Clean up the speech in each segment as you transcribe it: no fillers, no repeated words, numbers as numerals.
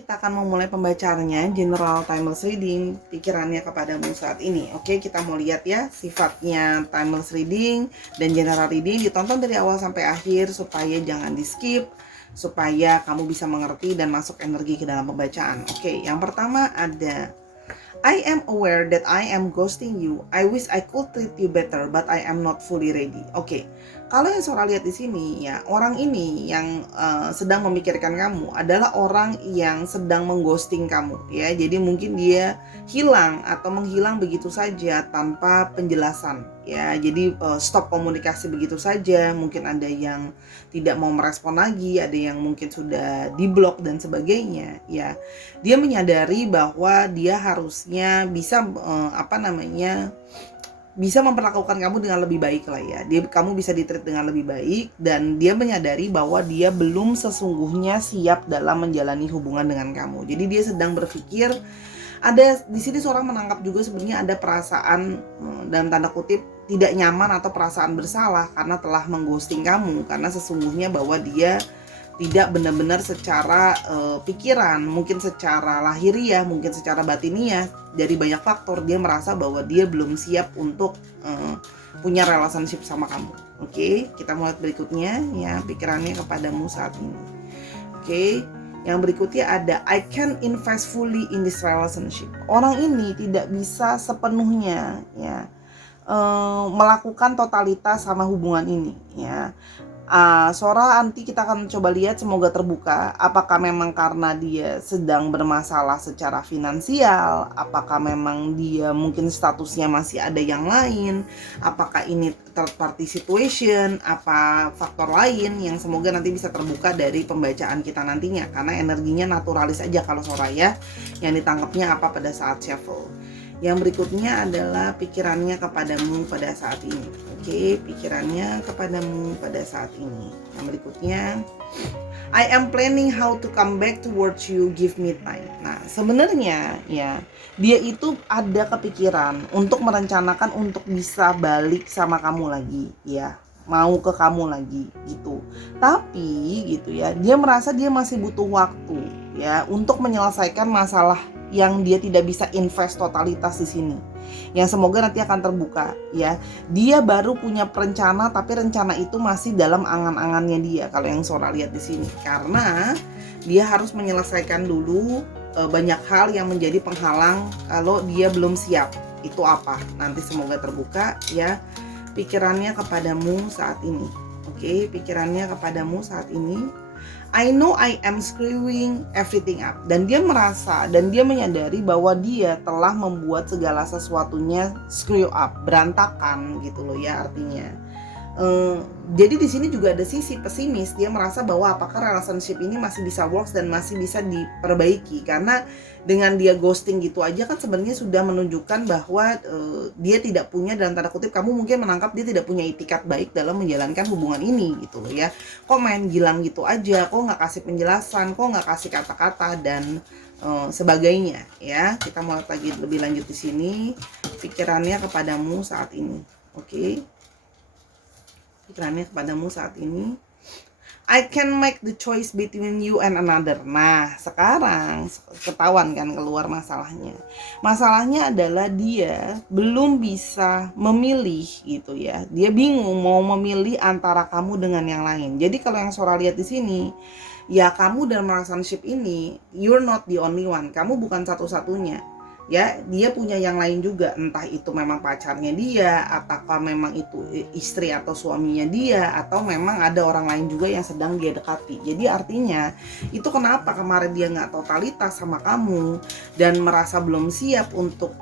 kita akan memulai pembacaannya general timeless reading pikirannya kepadamu saat ini. Oke, kita mau lihat ya sifatnya timeless reading dan general reading, ditonton dari awal sampai akhir supaya jangan di skip, supaya kamu bisa mengerti dan masuk energi ke dalam pembacaan. Oke, yang pertama ada I am aware that I am ghosting you. I wish I could treat you better, but I am not fully ready. Oke, kalau yang Sora lihat di sini ya, orang ini yang sedang memikirkan kamu adalah orang yang sedang mengghosting kamu ya. Jadi mungkin dia hilang atau menghilang begitu saja tanpa penjelasan ya. Jadi stop komunikasi begitu saja. Mungkin ada yang tidak mau merespon lagi, ada yang mungkin sudah diblok dan sebagainya ya. Dia menyadari bahwa dia harusnya bisa bisa memperlakukan kamu dengan lebih baik lah ya. Kamu bisa ditreat dengan lebih baik, dan dia menyadari bahwa dia belum sesungguhnya siap dalam menjalani hubungan dengan kamu. Jadi dia sedang berpikir, ada di sini seorang menangkap juga sebenarnya ada perasaan dalam tanda kutip tidak nyaman atau perasaan bersalah karena telah mengghosting kamu, karena sesungguhnya bahwa dia tidak benar-benar secara pikiran, mungkin secara lahiriah, mungkin secara batiniah, dari banyak faktor dia merasa bahwa dia belum siap untuk punya relationship sama kamu. Oke, kita mulai berikutnya ya, pikirannya kepadamu saat ini. Oke, yang berikutnya ada I can invest fully in this relationship. Orang ini tidak bisa sepenuhnya ya melakukan totalitas sama hubungan ini ya. Sora nanti kita akan coba lihat, semoga terbuka. Apakah memang karena dia sedang bermasalah secara finansial? Apakah memang dia mungkin statusnya masih ada yang lain? Apakah ini third party situation? Apa faktor lain yang semoga nanti bisa terbuka dari pembacaan kita nantinya? Karena energinya naturalis aja kalau Sora ya, yang ditangkapnya apa pada saat shuffle. Yang berikutnya adalah pikirannya kepadamu pada saat ini. Oke, pikirannya kepadamu pada saat ini. Yang berikutnya, I am planning how to come back towards you, give me time. Nah, sebenarnya ya, dia itu ada kepikiran untuk merencanakan untuk bisa balik sama kamu lagi ya, mau ke kamu lagi gitu. Tapi gitu ya, dia merasa dia masih butuh waktu ya untuk menyelesaikan masalah yang dia tidak bisa invest totalitas di sini. Yang semoga nanti akan terbuka ya. Dia baru punya rencana, tapi rencana itu masih dalam angan-angannya dia kalau yang Sora lihat di sini. Karena dia harus menyelesaikan dulu banyak hal yang menjadi penghalang kalau dia belum siap. Itu apa? Nanti semoga terbuka ya. Pikirannya kepadamu saat ini. Oke, pikirannya kepadamu saat ini. I know I am screwing everything up. Dan dia merasa dan dia menyadari bahwa dia telah membuat segala sesuatunya screw up, berantakan gitu loh ya artinya. Jadi di sini juga ada sisi pesimis. Dia merasa bahwa apakah relationship ini masih bisa works dan masih bisa diperbaiki, karena dengan dia ghosting gitu aja kan sebenarnya sudah menunjukkan bahwa dia tidak punya, dalam tanda kutip kamu mungkin menangkap dia tidak punya itikat baik dalam menjalankan hubungan ini gitu loh ya. Kok main gilang gitu aja, kok nggak kasih penjelasan, kok nggak kasih kata-kata dan sebagainya ya. Kita mau lagi lebih lanjut di sini, pikirannya kepadamu saat ini. Oke. Pikirannya kepadamu saat ini, I can make the choice between you and another. Nah, sekarang ketahuan kan keluar masalahnya. Masalahnya adalah dia belum bisa memilih gitu ya. Dia bingung mau memilih antara kamu dengan yang lain. Jadi kalau yang Sora lihat di sini, ya kamu dalam relationship ini, you're not the only one. Kamu bukan satu-satunya. Ya, dia punya yang lain juga, entah itu memang pacarnya dia, ataukah memang itu istri atau suaminya dia, atau memang ada orang lain juga yang sedang dia dekati. Jadi artinya itu kenapa kemarin dia nggak totalitas sama kamu dan merasa belum siap untuk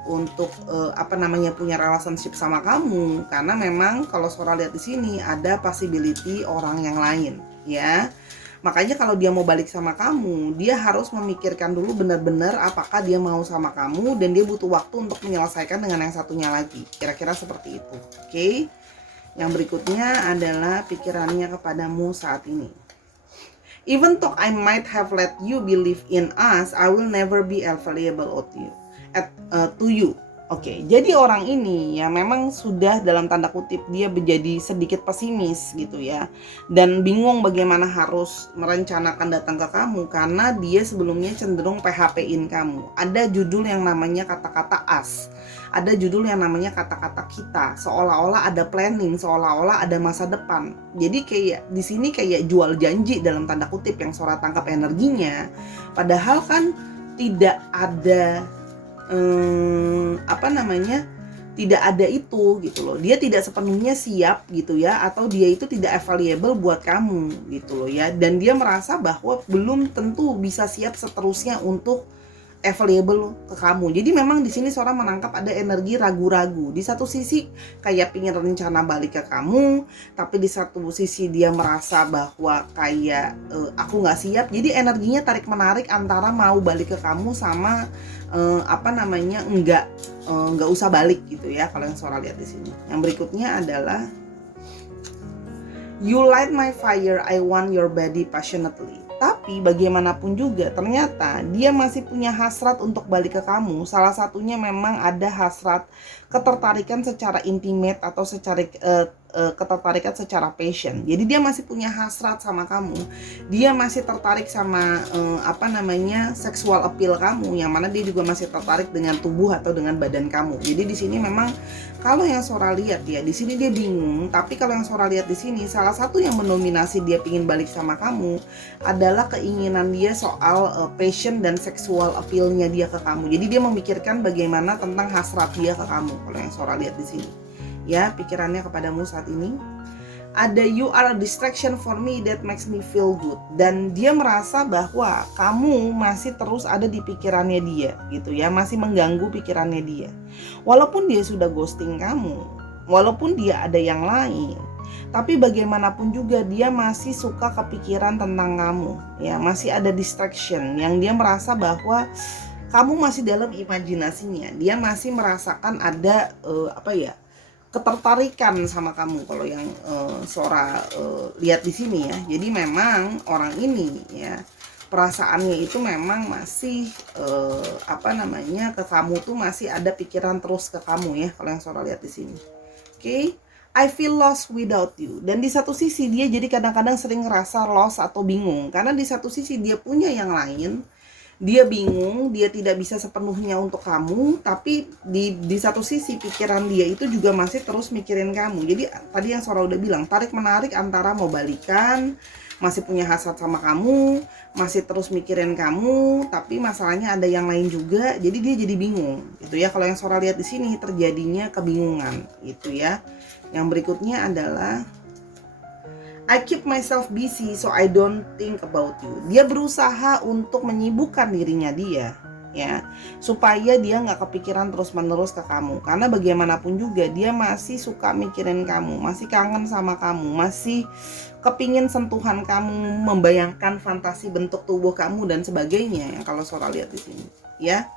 punya relationship sama kamu, karena memang kalau Sora lihat di sini ada possibility orang yang lain ya. Makanya kalau dia mau balik sama kamu, dia harus memikirkan dulu benar-benar apakah dia mau sama kamu, dan dia butuh waktu untuk menyelesaikan dengan yang satunya lagi. Kira-kira seperti itu. Oke. Yang berikutnya adalah pikirannya kepadamu saat ini. Even though I might have let you believe in us, I will never be available to you. Oke, jadi orang ini ya memang sudah dalam tanda kutip dia menjadi sedikit pesimis gitu ya. Dan bingung bagaimana harus merencanakan datang ke kamu karena dia sebelumnya cenderung PHP-in kamu. Ada judul yang namanya kata-kata as. Ada judul yang namanya kata-kata kita. Seolah-olah ada planning, seolah-olah ada masa depan. Jadi kayak di sini kayak jual janji dalam tanda kutip yang Sora tangkap energinya. Padahal kan tidak ada tidak ada itu gitu loh, dia tidak sepenuhnya siap gitu ya, atau dia itu tidak available buat kamu gitu loh ya, dan dia merasa bahwa belum tentu bisa siap seterusnya untuk available ke kamu. Jadi memang di sini seorang menangkap ada energi ragu-ragu. Di satu sisi kayak pingin rencana balik ke kamu, tapi di satu sisi dia merasa bahwa kayak aku nggak siap. Jadi energinya tarik menarik antara mau balik ke kamu sama nggak usah balik gitu ya. Kalau yang Sora lihat di sini. Yang berikutnya adalah you light my fire, I want your body passionately. Tapi bagaimanapun juga ternyata dia masih punya hasrat untuk balik ke kamu. Salah satunya memang ada hasrat ketertarikan secara intimate atau secara ketertarikan secara passion. Jadi dia masih punya hasrat sama kamu. Dia masih tertarik sama seksual appeal kamu, yang mana dia juga masih tertarik dengan tubuh atau dengan badan kamu. Jadi di sini memang kalau yang Sora lihat ya, di sini dia bingung. Tapi kalau yang Sora lihat di sini, salah satu yang mendominasi dia pingin balik sama kamu adalah keinginan dia soal passion dan seksual appeal-nya dia ke kamu. Jadi dia memikirkan bagaimana tentang hasrat dia ke kamu. Kalau yang Sora lihat di sini, ya pikirannya kepadamu saat ini ada you are a distraction for me that makes me feel good, dan dia merasa bahwa kamu masih terus ada di pikirannya dia gitu ya, masih mengganggu pikirannya dia. Walaupun dia sudah ghosting kamu, walaupun dia ada yang lain, tapi bagaimanapun juga dia masih suka kepikiran tentang kamu ya, masih ada distraction yang dia merasa bahwa kamu masih dalam imajinasinya. Dia masih merasakan ada ketertarikan sama kamu kalau yang Sora lihat di sini ya. Jadi memang orang ini ya perasaannya itu memang masih ke kamu tuh masih ada pikiran terus ke kamu ya, kalau yang Sora lihat di sini. Oke. I feel lost without you. Dan di satu sisi dia jadi kadang-kadang sering ngerasa lost atau bingung karena di satu sisi dia punya yang lain. Dia bingung, dia tidak bisa sepenuhnya untuk kamu, tapi di satu sisi pikiran dia itu juga masih terus mikirin kamu. Jadi tadi yang Sora udah bilang, tarik menarik antara mau balikan, masih punya hasrat sama kamu, masih terus mikirin kamu, tapi masalahnya ada yang lain juga. Jadi dia jadi bingung gitu ya. Kalau yang Sora lihat di sini terjadinya kebingungan gitu ya. Yang berikutnya adalah I keep myself busy so I don't think about you. Dia berusaha untuk menyibukkan dirinya dia ya, supaya dia nggak kepikiran terus-menerus ke kamu. Karena bagaimanapun juga dia masih suka mikirin kamu, masih kangen sama kamu, masih kepingin sentuhan kamu, membayangkan fantasi bentuk tubuh kamu dan sebagainya yang kalau Sora lihat di sini ya.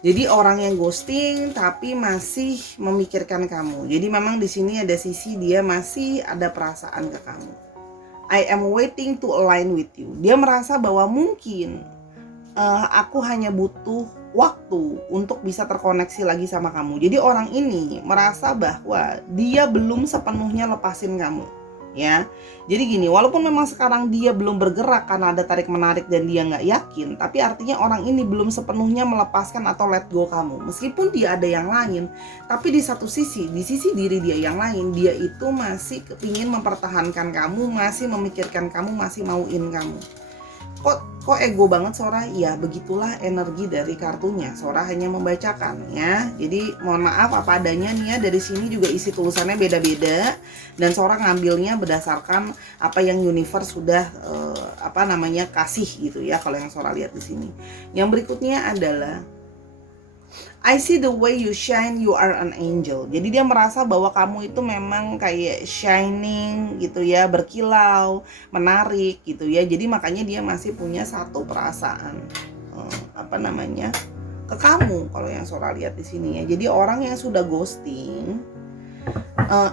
Jadi orang yang ghosting tapi masih memikirkan kamu. Jadi memang di sini ada sisi dia masih ada perasaan ke kamu. I am waiting to align with you. Dia merasa bahwa mungkin aku hanya butuh waktu untuk bisa terkoneksi lagi sama kamu. Jadi orang ini merasa bahwa dia belum sepenuhnya lepasin kamu. Ya, jadi gini, walaupun memang sekarang dia belum bergerak karena ada tarik menarik dan dia nggak yakin, tapi artinya orang ini belum sepenuhnya melepaskan atau let go kamu. Meskipun dia ada yang lain, tapi di satu sisi, di sisi diri dia yang lain, dia itu masih kepingin mempertahankan kamu, masih memikirkan kamu, masih mauin kamu. Kok ego banget Sora? Ya begitulah energi dari kartunya. Sora hanya membacakan ya. Jadi mohon maaf apa adanya nih ya. Dari sini juga isi tulisannya beda-beda dan Sora ngambilnya berdasarkan apa yang universe sudah kasih gitu ya, kalau yang Sora lihat di sini. Yang berikutnya adalah I see the way you shine, you are an angel. Jadi dia merasa bahwa kamu itu memang kayak shining gitu ya, berkilau, menarik gitu ya. Jadi makanya dia masih punya satu perasaan ke kamu kalau yang Sora lihat di sini ya. Jadi orang yang sudah ghosting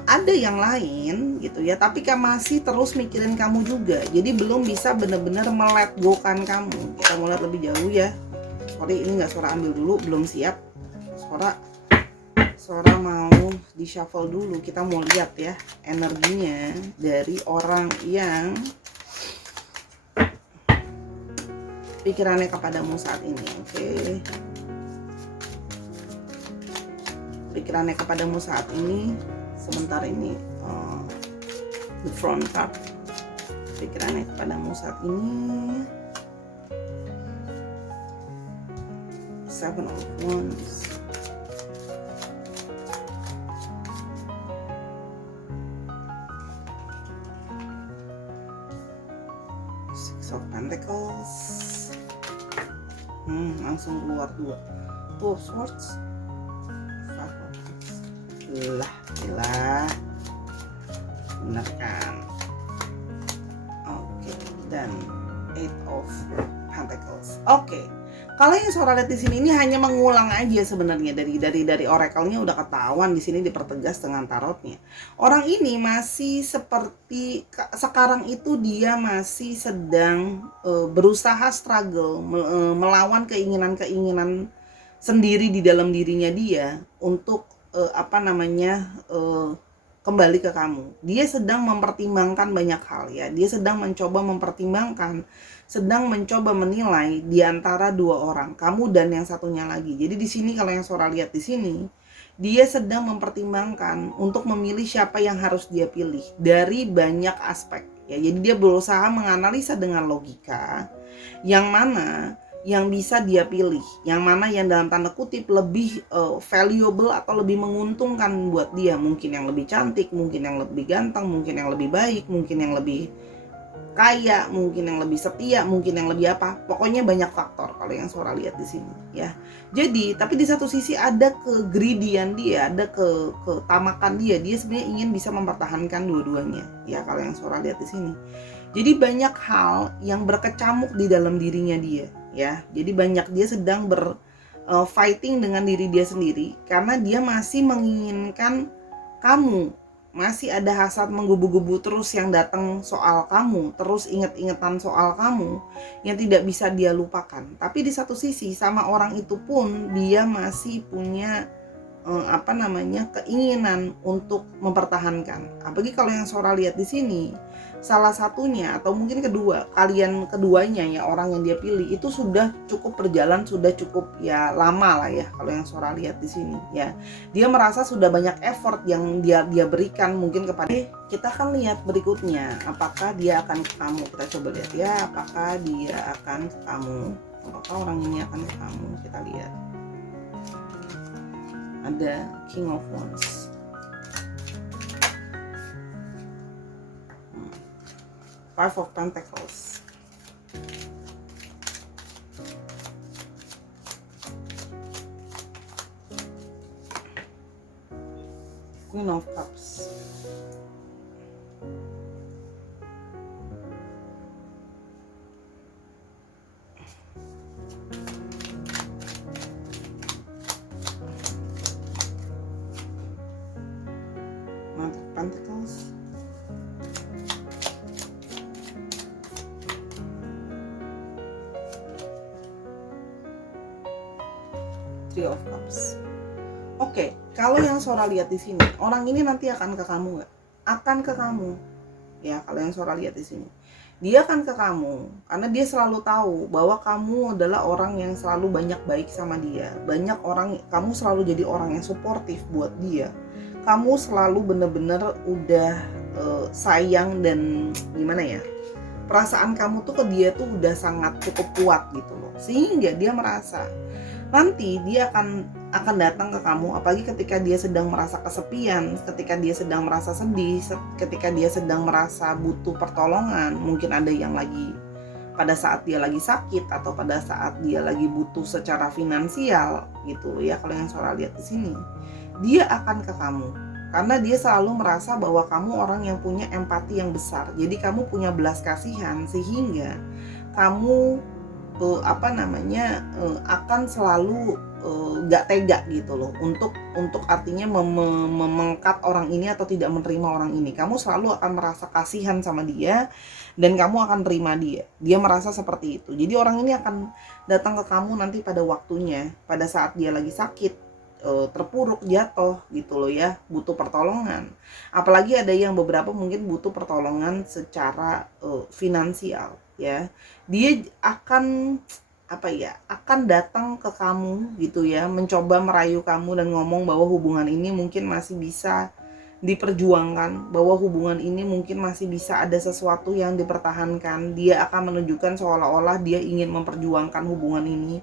ada yang lain gitu ya, tapi kan masih terus mikirin kamu juga. Jadi belum bisa benar-benar melet go-kan kamu. Kita mulai lebih jauh ya. Sorry ini nggak Sora ambil dulu, belum siap. Sora mau di shuffle dulu. Kita mau lihat ya energinya dari orang yang pikirannya kepadamu saat ini. Oke. Pikirannya kepadamu saat ini. Sebentar ini the front card. Pikirannya kepadamu saat ini. Seven of Wands. Six of Pentacles. Langsung keluar 2. Two of Swords. Five of Cups. Lah. Bener kan? Oke. Dan Eight of Pentacles. Oke. Kalau yang Sora lihat di sini ini hanya mengulang aja sebenarnya dari oracle-nya udah ketahuan, di sini dipertegas dengan tarotnya. Orang ini masih seperti sekarang itu dia masih sedang berusaha struggle melawan keinginan-keinginan sendiri di dalam dirinya dia untuk kembali ke kamu. Dia sedang mempertimbangkan banyak hal ya. Dia sedang mencoba sedang mencoba menilai di antara dua orang, kamu dan yang satunya lagi. Jadi di sini kalau yang Sora lihat di sini, dia sedang mempertimbangkan untuk memilih siapa yang harus dia pilih dari banyak aspek ya. Jadi dia berusaha menganalisa dengan logika yang mana yang bisa dia pilih, yang mana yang dalam tanda kutip lebih valuable atau lebih menguntungkan buat dia. Mungkin yang lebih cantik, mungkin yang lebih ganteng, mungkin yang lebih baik, mungkin yang lebih kaya, mungkin yang lebih setia, mungkin yang lebih apa. Pokoknya banyak faktor kalau yang Sora lihat di sini ya. Jadi, tapi di satu sisi ada kegreedian dia, ada ketamakan dia. Dia sebenarnya ingin bisa mempertahankan dua-duanya ya kalau yang Sora lihat di sini. Jadi banyak hal yang berkecamuk di dalam dirinya dia ya. Jadi banyak dia sedang fighting dengan diri dia sendiri karena dia masih menginginkan kamu. Masih ada hasrat menggebu-gebu terus yang datang soal kamu, terus inget-ingetan soal kamu yang tidak bisa dia lupakan. Tapi di satu sisi sama orang itu pun dia masih punya keinginan untuk mempertahankan. Apalagi kalau yang Sora lihat di sini, salah satunya atau mungkin keduanya ya, orang yang dia pilih itu sudah cukup berjalan, sudah cukup ya lama lah ya kalau yang Sora lihat di sini ya. Dia merasa sudah banyak effort yang dia berikan mungkin kepada. Kita akan lihat berikutnya apakah dia akan ke kamu. Kita coba lihat ya, apakah dia akan ke kamu, apakah orang ini akan ke kamu. Kita lihat ada King of Wands, Five of Pentacles, Queen of Cups, Knight of Pentacles, Three of Cups. Oke, kalau yang Sora lihat di sini, orang ini nanti akan ke kamu nggak? Akan ke kamu, ya. Kalau yang Sora lihat di sini, dia akan ke kamu karena dia selalu tahu bahwa kamu adalah orang yang selalu banyak baik sama dia. Kamu selalu jadi orang yang suportif buat dia. Kamu selalu bener-bener udah sayang dan gimana ya? Perasaan kamu tuh ke dia tuh udah sangat cukup kuat gitu loh. Sehingga dia merasa nanti dia akan datang ke kamu, apalagi ketika dia sedang merasa kesepian, ketika dia sedang merasa sedih, ketika dia sedang merasa butuh pertolongan. Mungkin ada yang lagi pada saat dia lagi sakit atau pada saat dia lagi butuh secara finansial gitu ya. Kalau yang Sora lihat di sini, dia akan ke kamu karena dia selalu merasa bahwa kamu orang yang punya empati yang besar. Jadi kamu punya belas kasihan sehingga kamu akan selalu gak tega gitu loh untuk artinya memengkat orang ini atau tidak menerima orang ini. Kamu selalu akan merasa kasihan sama dia dan kamu akan terima dia. Dia merasa seperti itu. Jadi orang ini akan datang ke kamu nanti pada waktunya, pada saat dia lagi sakit, terpuruk, jatuh gitu loh ya, butuh pertolongan. Apalagi ada yang beberapa mungkin butuh pertolongan secara finansial ya. Dia akan akan datang ke kamu gitu ya, mencoba merayu kamu dan ngomong bahwa hubungan ini mungkin masih bisa diperjuangkan, bahwa hubungan ini mungkin masih bisa ada sesuatu yang dipertahankan. Dia akan menunjukkan seolah-olah dia ingin memperjuangkan hubungan ini,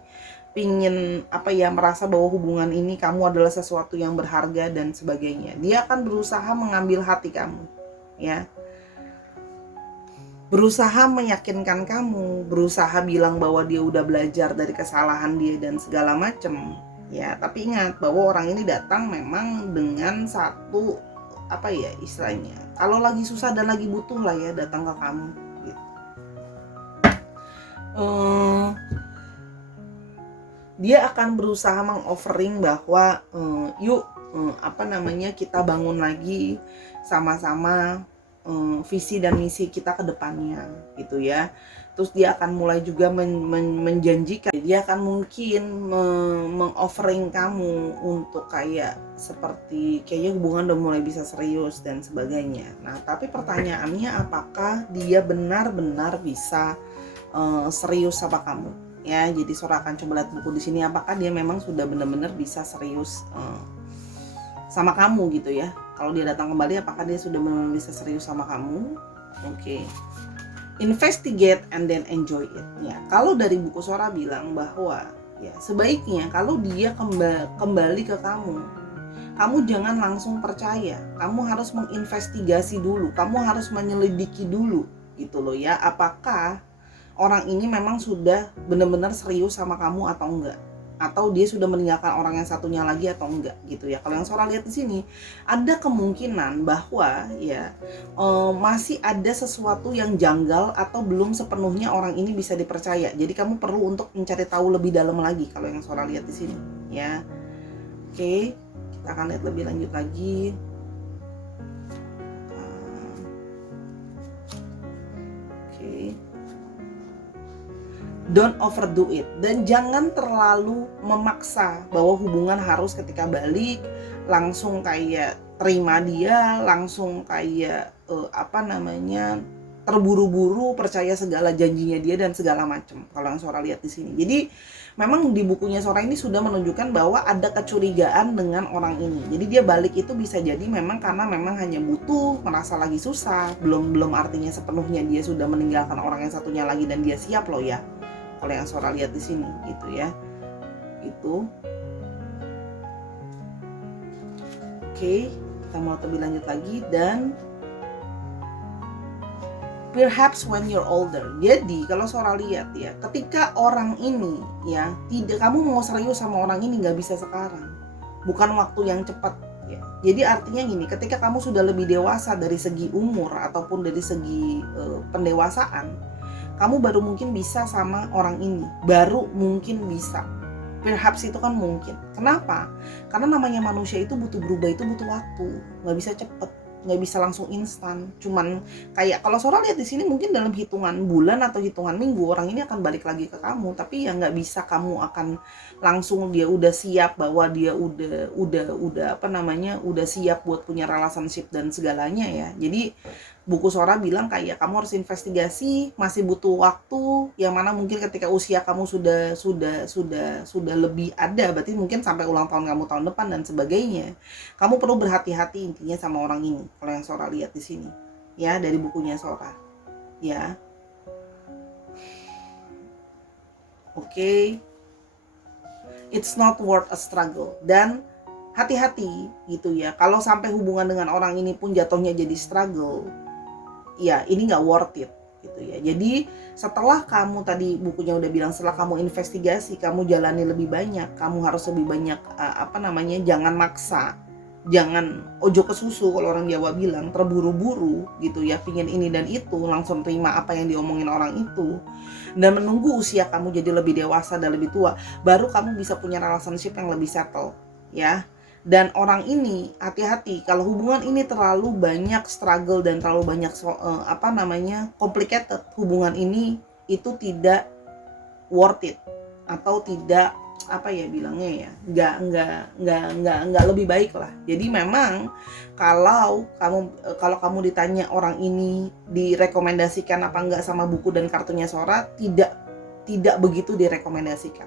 pingin merasa bahwa hubungan ini kamu adalah sesuatu yang berharga dan sebagainya. Dia akan berusaha mengambil hati kamu ya, berusaha meyakinkan kamu, berusaha bilang bahwa dia udah belajar dari kesalahan dia dan segala macem ya. Tapi ingat bahwa orang ini datang memang dengan satu istilahnya, kalau lagi susah dan lagi butuh lah ya, datang ke kamu gitu. Dia akan berusaha mengoffering bahwa yuk kita bangun lagi sama-sama visi dan misi kita ke depannya gitu ya. Terus dia akan mulai juga menjanjikan, dia akan mungkin mengoffering kamu untuk kayaknya hubungan udah mulai bisa serius dan sebagainya. Nah, tapi pertanyaannya, apakah dia benar-benar bisa serius sama kamu? Ya, jadi Sora akan coba lihat buku di sini, apakah dia memang sudah benar-benar bisa serius sama kamu gitu ya. Kalau dia datang kembali, apakah dia sudah benar-benar bisa serius sama kamu? Oke. Investigate and then enjoy it. Ya, kalau dari buku Sora bilang bahwa ya sebaiknya kalau dia kembali ke kamu jangan langsung percaya. Kamu harus menginvestigasi dulu, kamu harus menyelidiki dulu gitu loh ya, apakah orang ini memang sudah benar-benar serius sama kamu atau enggak, atau dia sudah meninggalkan orang yang satunya lagi atau enggak gitu ya. Kalau yang Sora lihat di sini, ada kemungkinan bahwa ya masih ada sesuatu yang janggal atau belum sepenuhnya orang ini bisa dipercaya. Jadi kamu perlu untuk mencari tahu lebih dalam lagi kalau yang Sora lihat di sini ya. Oke, kita akan lihat lebih lanjut lagi. Don't overdo it, dan jangan terlalu memaksa bahwa hubungan harus ketika balik langsung kayak terima dia, langsung kayak terburu-buru percaya segala janjinya dia dan segala macam. Kalau yang Sora lihat di sini, jadi memang di bukunya Sora ini sudah menunjukkan bahwa ada kecurigaan dengan orang ini. Jadi dia balik itu bisa jadi memang karena memang hanya butuh, merasa lagi susah, belum artinya sepenuhnya dia sudah meninggalkan orang yang satunya lagi dan dia siap loh ya. Kalau yang Sora lihat di sini gitu ya. Itu. Oke, kita mau lebih lanjut lagi. Dan perhaps when you're older. Jadi kalau Sora lihat ya, ketika orang ini ya kamu mau serius sama orang ini nggak bisa sekarang, bukan waktu yang cepat ya. Jadi artinya gini, ketika kamu sudah lebih dewasa dari segi umur ataupun dari segi pendewasaan, kamu baru mungkin bisa sama orang ini, baru mungkin bisa. Perhaps itu kan mungkin. Kenapa? Karena namanya manusia itu butuh berubah, itu butuh waktu, nggak bisa cepet, nggak bisa langsung instan. Cuman kayak kalau Sora lihat di sini mungkin dalam hitungan bulan atau hitungan minggu orang ini akan balik lagi ke kamu, tapi ya nggak bisa kamu akan langsung dia udah siap bahwa dia udah siap buat punya relationship dan segalanya ya. Jadi buku Sora bilang kayak kamu harus investigasi, masih butuh waktu, yang mana mungkin ketika usia kamu sudah lebih ada, berarti mungkin sampai ulang tahun kamu tahun depan dan sebagainya. Kamu perlu berhati-hati intinya sama orang ini. Kalau yang Sora lihat di sini, ya dari bukunya Sora, ya. Oke. It's not worth a struggle, dan hati-hati gitu ya. Kalau sampai hubungan dengan orang ini pun jatuhnya jadi struggle, ya ini nggak worth it gitu ya. Jadi setelah kamu tadi bukunya udah bilang, setelah kamu investigasi, kamu jalani lebih banyak, kamu harus lebih banyak jangan maksa, jangan ojo ke susu kalau orang Jawa bilang, terburu-buru gitu ya, pingin ini dan itu, langsung terima apa yang diomongin orang itu, dan menunggu usia kamu jadi lebih dewasa dan lebih tua, baru kamu bisa punya relationship yang lebih settle ya. Dan orang ini hati-hati, kalau hubungan ini terlalu banyak struggle dan terlalu banyak complicated, hubungan ini itu tidak worth it atau tidak apa ya bilangnya ya, nggak lebih baik lah. Jadi memang kalau kamu ditanya orang ini direkomendasikan apa enggak sama buku dan kartunya Sora, tidak begitu direkomendasikan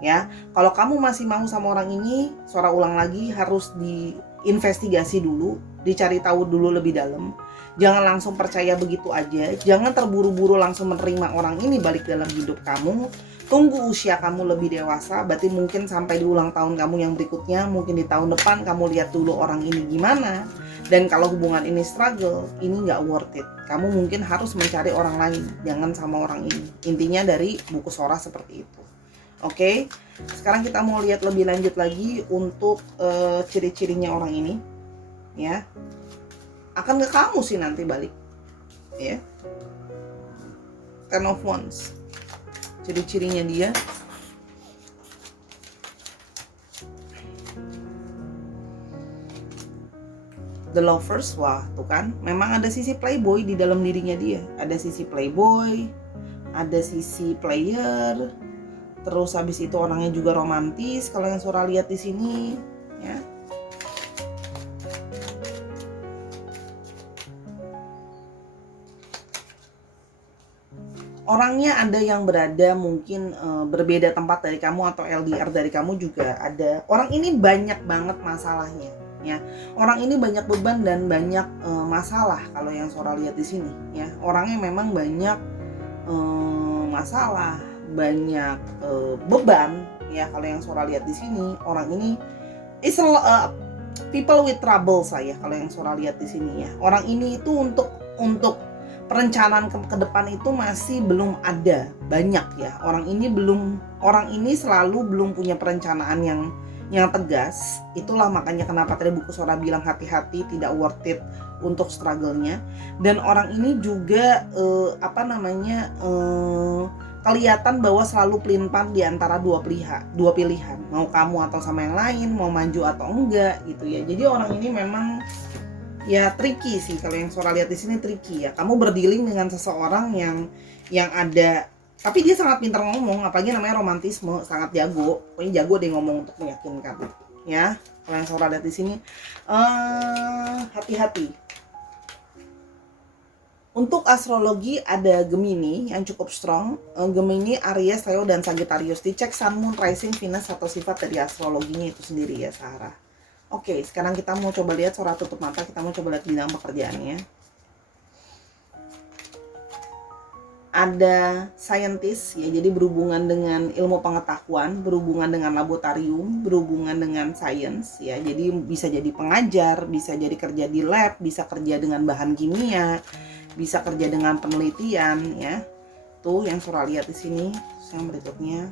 ya. Kalau kamu masih mau sama orang ini, Sora ulang lagi, harus diinvestigasi dulu, dicari tahu dulu lebih dalam. Jangan langsung percaya begitu aja, jangan terburu-buru langsung menerima orang ini balik dalam hidup kamu. Tunggu usia kamu lebih dewasa, berarti mungkin sampai di ulang tahun kamu yang berikutnya, mungkin di tahun depan kamu lihat dulu orang ini gimana. Dan kalau hubungan ini struggle, ini nggak worth it. Kamu mungkin harus mencari orang lain, jangan sama orang ini. Intinya dari buku Sora seperti itu. Oke, sekarang kita mau lihat lebih lanjut lagi untuk ciri-cirinya orang ini, ya. Akan ke kamu sih nanti balik, ya. Ten of Wands. Ciri-cirinya dia. The Lovers, wah tuh kan, memang ada sisi playboy di dalam dirinya dia. Ada sisi playboy, ada sisi player, terus habis itu orangnya juga romantis. Kalau yang Sora lihat di sini, ya. Orangnya ada yang berada mungkin berbeda tempat dari kamu atau LDR dari kamu juga ada. Orang ini banyak banget masalahnya, ya. Orang ini banyak beban dan banyak masalah kalau yang Sora lihat di sini, ya. Orangnya memang banyak masalah, banyak beban, ya. Kalau yang Sora lihat di sini, orang ini is people with trouble saya. Kalau yang Sora lihat di sini, ya. Orang ini itu untuk perencanaan ke depan itu masih belum ada banyak, ya. Orang ini selalu belum punya perencanaan yang tegas. Itulah makanya kenapa tadi buku Sora bilang hati-hati, tidak worth it untuk struggle-nya. Dan orang ini juga kelihatan bahwa selalu pelin-pelan di antara dua pilihan, mau kamu atau sama yang lain, mau maju atau enggak gitu, ya. Jadi orang ini memang ya tricky sih. Kalau yang Sora lihat di sini tricky, ya. Kamu berdealing dengan seseorang yang ada, tapi dia sangat pintar ngomong, apalagi namanya romantisme, sangat jago. Pokoknya jago dia ngomong untuk meyakinkan, ya. Kalau yang Sora lihat di sini, hati-hati. Untuk astrologi ada Gemini yang cukup strong. Gemini, Aries, Leo, dan Sagittarius. Dicek Sun, Moon, Rising, Venus atau sifat dari astrologinya itu sendiri, ya Sarah. Oke, sekarang kita mau coba lihat, Sora tutup mata, kita mau coba lihat bidang pekerjaannya. Ada scientist, ya, jadi berhubungan dengan ilmu pengetahuan, berhubungan dengan laboratorium, berhubungan dengan science, ya. Jadi bisa jadi pengajar, bisa jadi kerja di lab, bisa kerja dengan bahan kimia, bisa kerja dengan penelitian, ya. Tuh yang Sora lihat di sini. Yang berikutnya,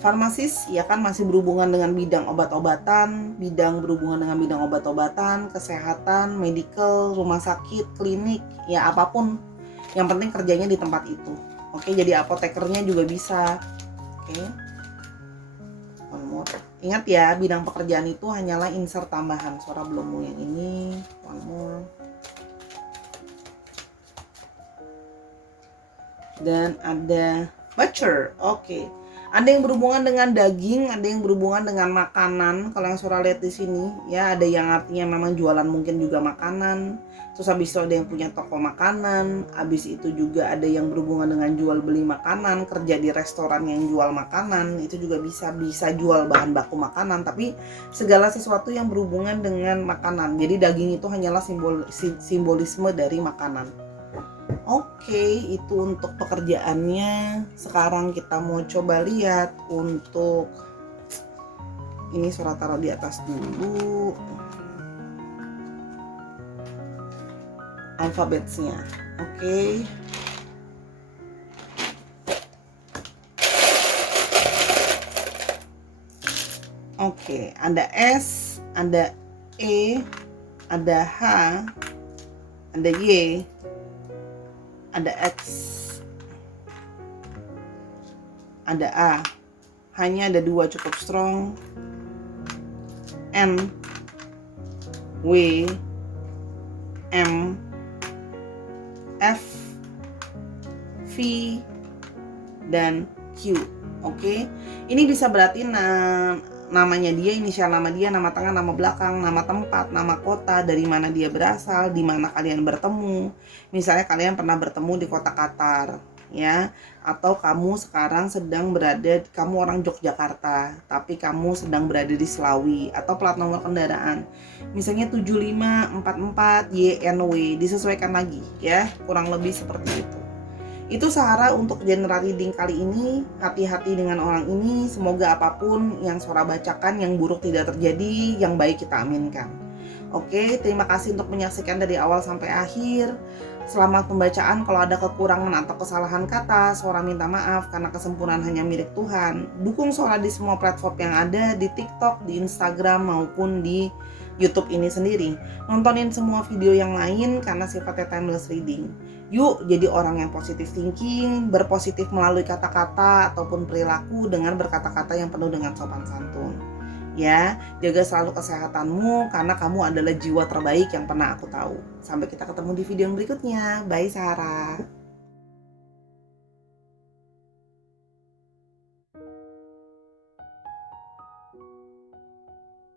farmasis, ya kan, masih berhubungan dengan bidang obat-obatan, berhubungan dengan bidang obat-obatan, kesehatan, medical, rumah sakit, klinik, ya apapun. Yang penting kerjanya di tempat itu. Oke, jadi apotekernya juga bisa. Oke. One more. Ingat ya, bidang pekerjaan itu hanyalah insert tambahan. Sora belum mau yang ini. One more. Dan ada butcher. Oke. Ada yang berhubungan dengan daging, ada yang berhubungan dengan makanan. Kalau yang Sora lihat di sini, ya, ada yang artinya memang jualan mungkin juga makanan. Terus habis itu ada yang punya toko makanan. Habis itu juga ada yang berhubungan dengan jual beli makanan, kerja di restoran yang jual makanan. Itu juga bisa jual bahan baku makanan, tapi segala sesuatu yang berhubungan dengan makanan. Jadi daging itu hanyalah simbolisme dari makanan. Oke, itu untuk pekerjaannya. Sekarang kita mau coba lihat untuk ini, Sora taruh di atas dulu alfabetnya. Oke. Oke, ada S, ada E, ada H, ada Y, ada X, ada A. Hanya ada 2 cukup strong. N, W, M, F, V, dan Q. Oke. Ini bisa berarti namanya dia, inisial nama dia, nama tengah, nama belakang, nama tempat, nama kota, dari mana dia berasal, di mana kalian bertemu. Misalnya kalian pernah bertemu di kota Qatar, ya, atau kamu sekarang sedang berada, kamu orang Yogyakarta tapi kamu sedang berada di Selawi, atau plat nomor kendaraan misalnya 7544 YNW, disesuaikan lagi ya, kurang lebih seperti itu. Itu Sahara untuk general reading kali ini. Hati-hati dengan orang ini. Semoga apapun yang Sora bacakan, yang buruk tidak terjadi, yang baik kita aminkan. Oke, terima kasih untuk menyaksikan dari awal sampai akhir. Selamat pembacaan. Kalau ada kekurangan atau kesalahan kata, Sora minta maaf karena kesempurnaan hanya milik Tuhan. Dukung Sora di semua platform yang ada, di TikTok, di Instagram, maupun di YouTube ini sendiri. Nontonin semua video yang lain karena sifatnya timeless reading. Yuk jadi orang yang positive thinking, berpositif melalui kata-kata ataupun perilaku dengan berkata-kata yang penuh dengan sopan santun. Ya, jaga selalu kesehatanmu karena kamu adalah jiwa terbaik yang pernah aku tahu. Sampai kita ketemu di video yang berikutnya. Bye Sarah.